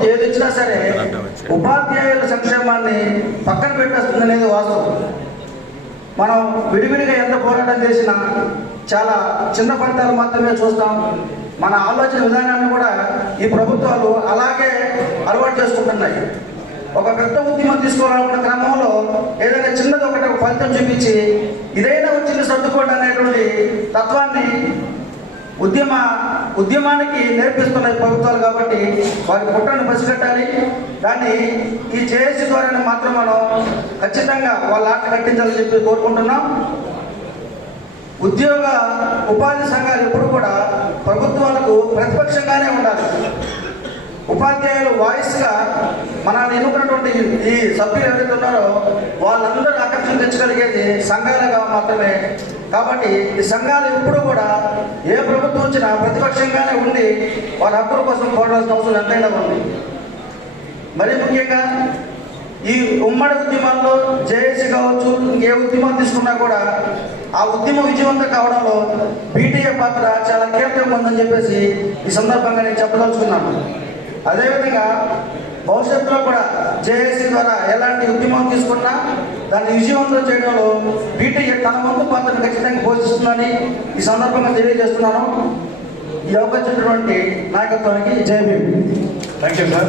ప్రభుత్వం ఏది ఇచ్చినా సరే ఉపాధ్యాయుల సంక్షేమాన్ని పక్కన పెట్టేస్తుంది అనేది వాస్తవం. మనం విడివిడిగా ఎంత పోరాటం చేసినా చాలా చిన్న ఫలితాలు మాత్రమే చూస్తాం. మన ఆలోచన విధానాన్ని కూడా ఈ ప్రభుత్వాలు అలాగే అలవాటు చేసుకుంటున్నాయి. ఒక పెద్ద ఉద్యమం తీసుకోవాలనుకున్న క్రమంలో ఏదైనా చిన్నది ఒకటి ఫలితం చూపించి ఇదైనా వచ్చింది సర్దుకోండి అనేటువంటి తత్వాన్ని ఉద్యమానికి నేర్పిస్తున్నాయి ప్రభుత్వాలు. కాబట్టి వారి కుట్రను పసిగట్టాలి. దాన్ని ఈ జేఏసీ ద్వారా మాత్రం మనం ఖచ్చితంగా వాళ్ళ ఆట కట్టించాలని చెప్పి కోరుకుంటున్నాం. ఉపాధి సంఘాలు ఎప్పుడు కూడా ప్రభుత్వాలకు ప్రతిపక్షంగానే ఉండాలి. ఉపాధ్యాయులు వాయిస్గా మనల్ని ఎన్నుకున్నటువంటి ఈ సభ్యులు ఎవరైతే ఉన్నారో వాళ్ళందరూ ఆకర్షణ తెచ్చగలిగేది సంఘాలుగా మాత్రమే. కాబట్టి ఈ సంఘాలు ఎప్పుడు కూడా ఏ ప్రభుత్వం వచ్చినా ప్రతిపక్షంగానే ఉండి వాళ్ళ హక్కుల కోసం పోరాడాల్సిన అవసరం ఎంతైనా ఉంది. మరీ ముఖ్యంగా ఈ ఉమ్మడి ఉద్యమాల్లో జేఏసీ కావచ్చు, ఏ ఉద్యమం తీసుకున్నా కూడా ఆ ఉద్యమం విజయవంతం కావడంలో బీటీఏ పాత్ర చాలా కీలకంగా ఉందని చెప్పేసి ఈ సందర్భంగా నేను చెప్పదలుచుకున్నాను. అదేవిధంగా భవిష్యత్తులో కూడా జేఏసీ ద్వారా ఎలాంటి ఉద్యమం తీసుకున్నా దాన్ని విజయవంతం చేయడంలో బీటీఏ తన వంతు పాత్రను ఖచ్చితంగా పోషిస్తుందని ఈ సందర్భంగా తెలియజేస్తున్నాను. ఈ అవకాశం నాయకత్వానికి జై భీమ్. Thank you sir.